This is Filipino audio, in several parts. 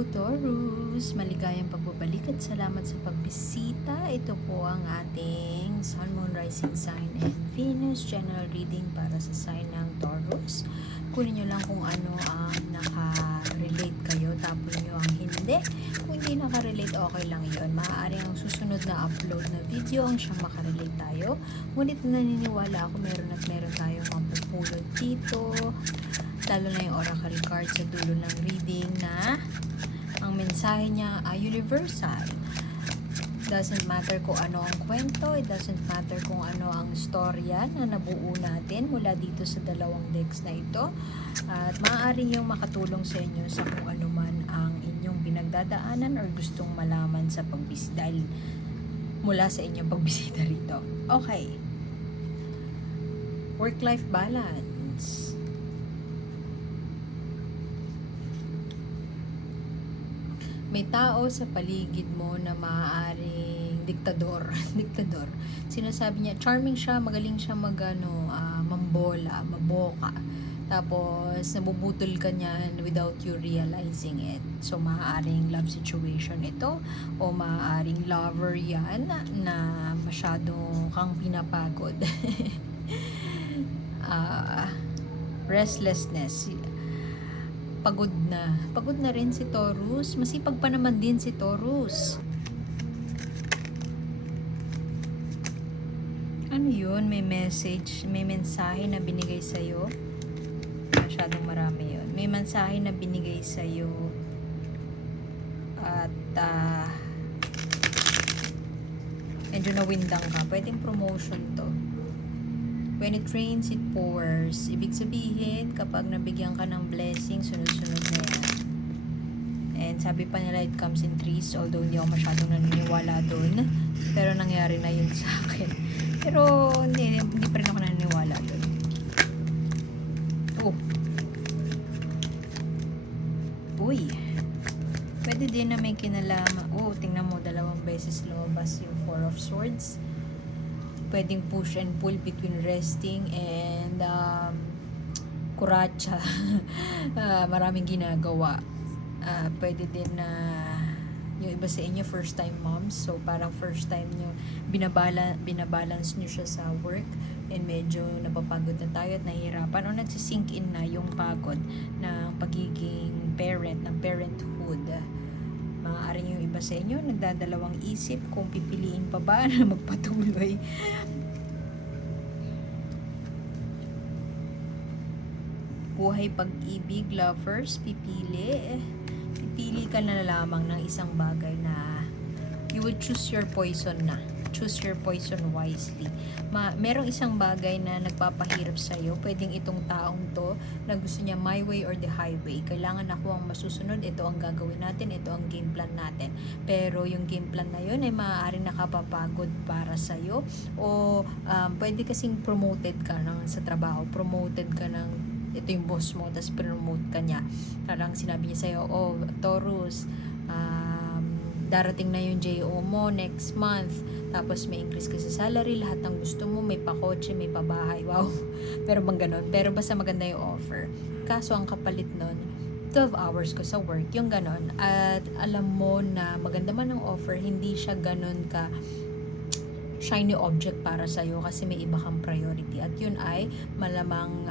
Hello Taurus! Maligayang pagbabalik at salamat sa pagbisita. Ito po ang ating Sun, Moon, Rising Sign and Venus General Reading para sa sign ng Taurus. Kunin nyo lang kung ano ang naka-relate kayo, tapos nyo ang hindi. Kung hindi naka-relate, okay lang yon. Maaaring ang susunod na upload na video ang siyang makarelate tayo. Ngunit naniniwala ako meron tayong mapupulot dito. Lalo na yung oracle card sa dulo ng reading na ang mensahe niya ay universal. Doesn't matter kung ano ang kwento, it doesn't matter kung ano ang storya na nabuo natin mula dito sa dalawang decks na ito. At maaari yung makatulong sa inyo sa kung ano man ang inyong pinagdadaanan or gustong malaman sa pagbisita dahil mula sa inyong pagbisita rito. Okay. Work-life balance. May tao sa paligid mo na maaaring diktador. Diktador. Sinasabi niya, charming siya, magaling siya mambola, maboka. Tapos, nabubutol ka niyan without you realizing it. So, maaaring love situation ito o maaaring lover yan na masyado kang pinapagod. Restlessness. Pagod na rin si Taurus. Masipag pa naman din si Taurus. Ano yun? May message, may mensahe na binigay sa'yo. Masyadong marami yun. May mensahe na binigay sa'yo. At medyo nawindang ka. Pwedeng promotion to. When it rains, it pours. Ibig sabihin, kapag nabigyan ka ng blessing, sunod-sunod na yan. And sabi pa nila, it comes in threes. Although hindi ako masyadong naniniwala doon. Pero nangyari na yun sa akin. Pero hindi pa rin ako naniniwala doon. Oh. Uy. Pwede din na may kinalaman. Oh, tingnan mo, 2 beses lumabas yung 4 of Swords. Pwedeng push and pull between resting and kuratsa. Maraming ginagawa. Pwede din na yung iba sa inyo first time moms, so parang first time nyo binabalance nyo siya sa work and medyo napapagod na tayo at nahihirapan o nagsisink in na yung pagod ng pagiging parent, ng parenthood. Maaaring yung iba sa inyo nagdadalawang isip kung pipiliin pa ba na magpatuloy. Buhay, pag-ibig, lovers, pipili ka na lamang ng isang bagay na you would choose your poison na. Choose your poison wisely. Merong isang bagay na nagpapahirap sa'yo. Pwedeng itong taong to na gusto niya my way or the highway. Kailangan ako ang masusunod. Ito ang gagawin natin. Ito ang game plan natin. Pero yung game plan na yun ay maaaring nakapapagod para sa'yo. O pwede kasing promoted ka sa trabaho. Promoted ka ito yung boss mo, tapos promote ka niya. Parang sinabi niya sa'yo, oh, Taurus, darating na yung JO mo next month, tapos may increase ka sa salary, lahat ng gusto mo, may pakotse, may pabahay, wow. Pero bang ganon? Pero basta maganda yung offer. Kaso ang kapalit nun, 12 hours ko sa work, yung ganon. At alam mo na maganda man ang offer, hindi siya ganon ka shiny object para sa'yo kasi may iba kang priority. At yun ay malamang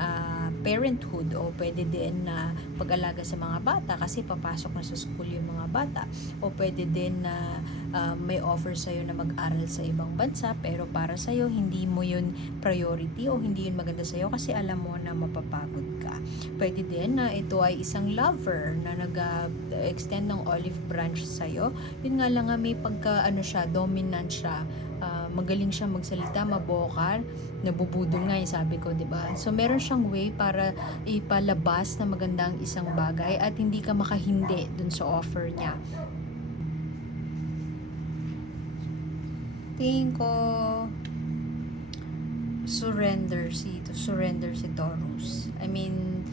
parenthood o pwede din na pag-alaga sa mga bata kasi papasok na sa school yung mga bata. O pwede din na may offer sa'yo na mag-aral sa ibang bansa pero para sa'yo hindi mo yun priority o hindi yun maganda sa'yo kasi alam mo na mapapagod ka. Pwede din na ito ay isang lover na nag-extend ng olive branch sa'yo. Yun nga lang may dominant siya. Magaling siya magsalita, maboka, nabubudol nga yung sabi ko, 'di ba? So meron siyang way para ipalabas na magandang isang bagay at hindi ka makahindi dun sa offer niya. Tingin ko surrender si Taurus. I mean,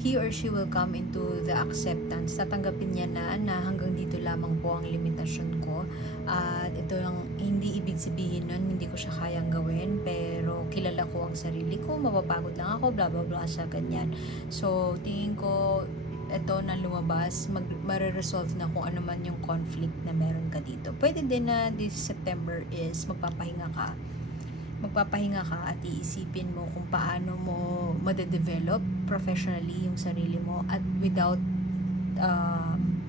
he or she will come into the acceptance. Tatanggapin niya na hanggang dito lamang po ang limitasyon ko. At ito lang, hindi ibig sabihin nun, hindi ko siya kayang gawin. Pero kilala ko ang sarili ko, mapapagod lang ako, blah blah blah sa ganyan. So, tingin ko, ito na lumabas, mare-resolve na kung ano man yung conflict na meron ka dito. Pwede din na this September is magpapahinga ka at iisipin mo kung paano mo madedevelop professionally yung sarili mo at without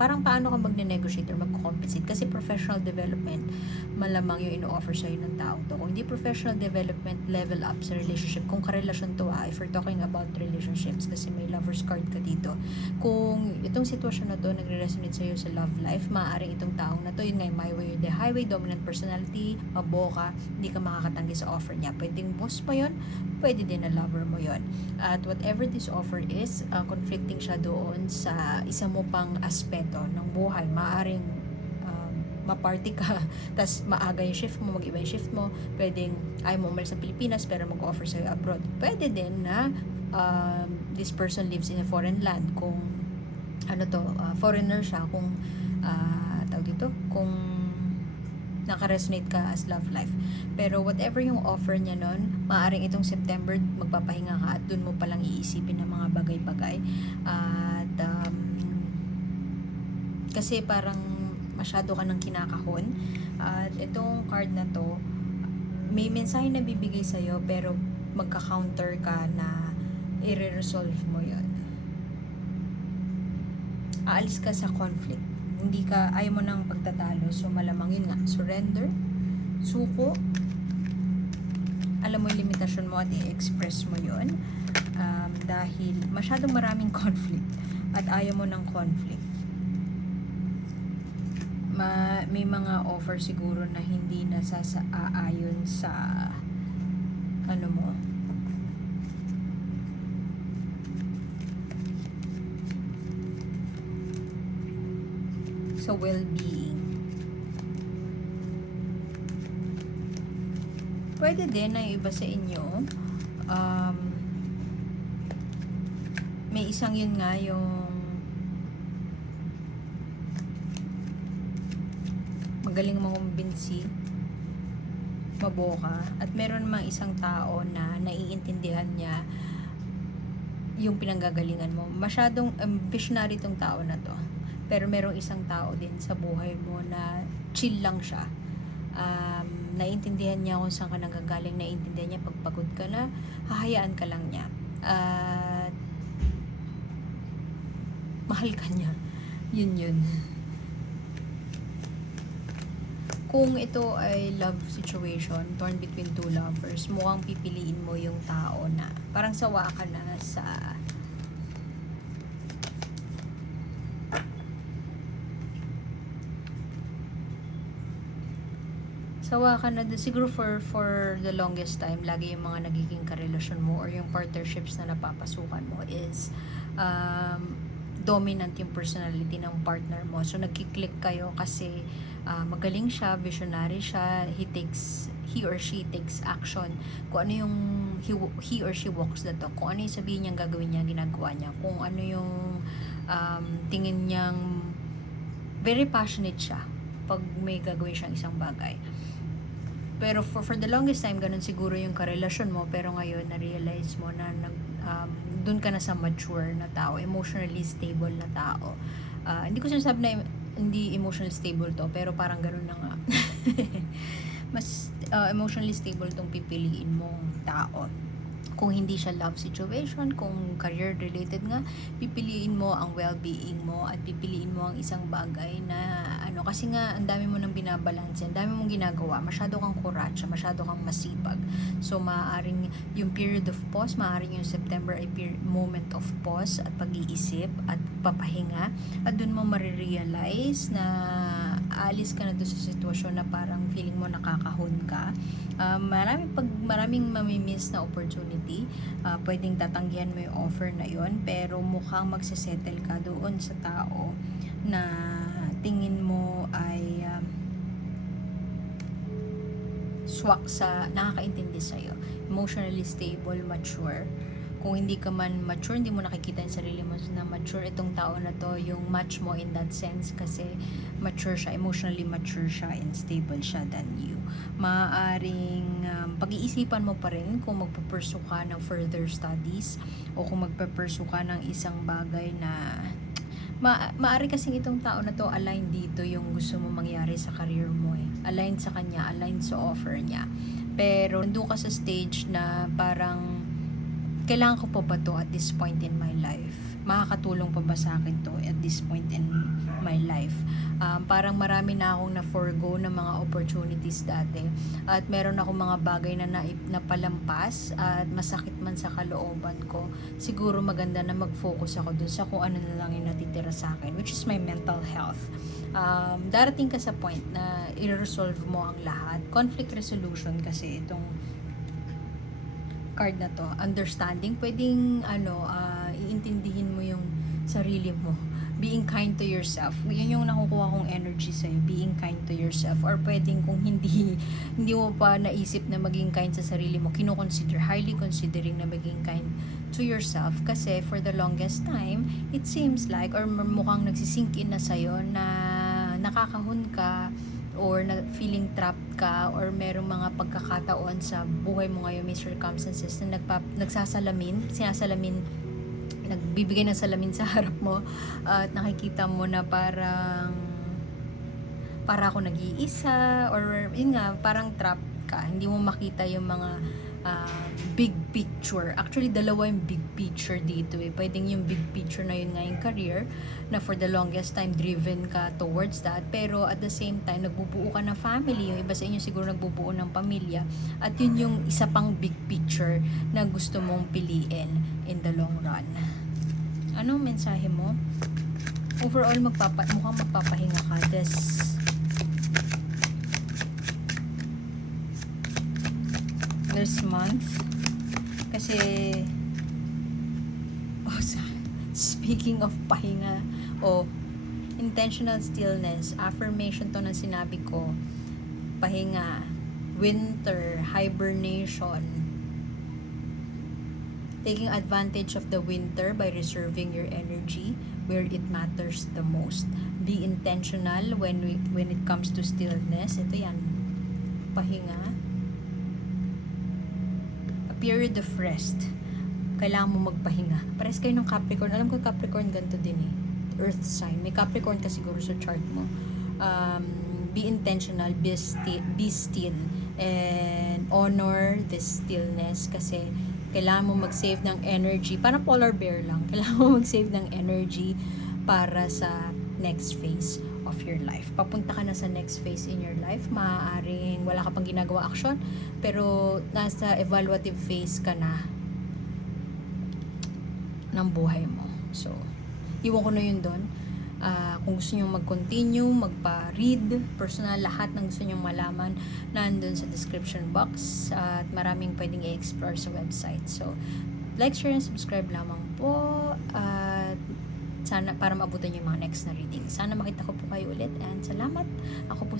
parang paano ka magne-negotiate or mag-compensate kasi professional development malamang yung ino-offer sa'yo ng taong to. Kung hindi professional development, level up sa relationship, kung karelasyon to if we're talking about relationships kasi may lover's card ka dito, kung itong sitwasyon na to nagre-resonate sa'yo sa love life, maaaring itong taong na to, yun nga, my way or the highway, dominant personality, maboka, hindi ka makakatanggi sa offer niya. Pwedeng boss mo yun, pwede din na lover mo yun. At whatever this offer is, conflicting siya doon sa isa mo pang aspeto ng buhay. Maaring ma-party ka, tas maaga yung shift mo, mag-iba yung shift mo, pwedeng ayaw mo umalis sa Pilipinas pero mag-offer sa'yo abroad. Pwede din na this person lives in a foreign land, kung foreigner siya, kung tawag dito, kung naka-resonate ka as love life. Pero whatever yung offer niya nun, maaaring itong September magpapahinga ka at dun mo palang iisipin ng mga bagay-bagay. At kasi parang masyado ka ng kinakahon. At itong card na to, may mensahe na bibigay sa'yo pero magka-counter ka na i-resolve mo yun. Aalis ka sa conflict. Ayaw mo ng pagtatalo. So malamang yun nga, surrender, suko, alam mo yung limitasyon mo at i-express mo yun. Dahil masyadong maraming conflict at ayaw mo ng conflict. May mga offer siguro na hindi nasasaayon sa ano mo, sa well-being. Pwede din na iba sa inyo may isang yun nga yung magaling mangumbinsi, maboka, at meron namang isang tao na naiintindihan niya yung pinanggagalingan mo. Masyadong visionary tong tao na to. Pero merong isang tao din sa buhay mo na chill lang siya. Naiintindihan niya kung saan ka nanggagaling, naiintindihan niya pagpagod ka na, hahayaan ka lang niya. At mahal ka niya. Yun. Kung ito ay love situation, torn between two lovers, mukhang pipiliin mo yung tao na parang sawa ka na sa siguro for the longest time, lagi yung mga nagiging karelasyon mo or yung partnerships na napapasukan mo is dominant yung personality ng partner mo. So nagkiklik kayo kasi magaling siya, visionary siya, he or she takes action. Kung ano yung he or she walks the talk, kung ano yung sabihin niyang gagawin niya, ginagawa niya, kung ano yung tingin niyang very passionate siya pag may gagawin siyang isang bagay. Pero for the longest time, ganun siguro yung karelasyon mo, pero ngayon na-realize mo na dun ka na sa mature na tao, emotionally stable na tao. Hindi ko sinasabi na hindi emotionally stable to, pero parang ganun na nga. Mas emotionally stable tong pipiliin mong tao. Kung hindi siya love situation, kung career related nga, pipiliin mo ang well-being mo at pipiliin mo ang isang bagay na kasi nga ang dami mo nang binabalanse, ang dami mong ginagawa, masyado kang kuratsa, masyado kang masipag. So maaaring yung period of pause, maaaring yung September ay moment of pause at pag-iisip at papahinga, at dun mo marirealize na aalis ka na doon sa sitwasyon na parang feeling mo nakakahon ka. Maraming mamimiss na opportunity, pwedeng tatanggihan mo yung offer na yon, pero mukhang magsesettle ka doon sa tao na tingin mo ay swak sa nakakaintindi sa'yo, emotionally stable, mature. Kung hindi ka man mature, hindi mo nakikita yung sarili mo na mature, itong tao na to yung match mo in that sense kasi mature siya, emotionally mature siya and stable siya than you. Maaaring pag-iisipan mo pa rin kung magpapursue ka ng further studies o kung magpapursue ka ng isang bagay na Maari kasing itong tao na to align dito yung gusto mo mangyari sa career mo eh. Align sa kanya, align sa offer niya. Pero nandun ka sa stage na parang kailangan ko pa ba to at this point in my life? Makakatulong pa ba sa akin to at this point in my life? Parang marami na akong na-forgo ng mga opportunities dati. At meron akong mga bagay na napalampas at masakit man sa kalooban ko. Siguro maganda na mag-focus ako dun sa kung ano na lang yung natitira sa akin, which is my mental health. Darating ka sa point na i-resolve mo ang lahat. Conflict resolution kasi itong card na to. Understanding, pwedeng iintindihin mo yung sarili mo. Being kind to yourself. Yan yung nakukuha kong energy sa'yo. Being kind to yourself. Or pwedeng kung hindi mo pa naisip na maging kind sa sarili mo, highly considering na maging kind to yourself. Kasi for the longest time, it seems like, or mukhang nagsisink in na sa'yo na nakakahon ka, or na feeling trapped ka, or merong mga pagkakataon sa buhay mo ngayon, may circumstances na nagbibigay ng salamin sa harap mo at nakikita mo na para ako nag-iisa, or yun nga, parang trapped ka, hindi mo makita yung mga big picture. Actually, dalawa yung big picture dito eh. Pwedeng yung big picture na yun nga yung career, na for the longest time driven ka towards that, pero at the same time nagbubuo ka ng family. Yung iba sa inyo siguro nagbubuo ng pamilya, at yun yung isa pang big picture na gusto mong piliin in the long run. Anong mensahe mo? Overall, mukhang magpapahinga ka this month. Kasi speaking of pahinga o intentional stillness, affirmation to na sinabi ko. Pahinga, winter, hibernation, taking advantage of the winter by reserving your energy where it matters the most. Be intentional when it comes to stillness. Ito yan, pahinga. Period of rest. Kailangan mo magpahinga. Pares kayo ng Capricorn. Alam ko Capricorn ganito din eh. Earth sign. May Capricorn ka siguro sa chart mo. Be intentional, be still, and honor the stillness, kasi kailangan mo mag-save ng energy. Parang polar bear lang. Kailangan mo mag-save ng energy para sa next phase of your life. Papunta ka na sa next phase in your life. Maaaring wala ka pang ginagawa action, pero nasa evaluative phase ka na ng buhay mo. So, iwan ko na yun doon. Kung gusto nyo mag-continue, magpa-read, personal, lahat ng gusto nyo malaman, nandun sa description box. At maraming pwedeng i-explore sa website. So, like, share, and subscribe lamang po. At sana para maabutan yung mga next na reading. Sana makita ko po kayo ulit, and salamat. Ako po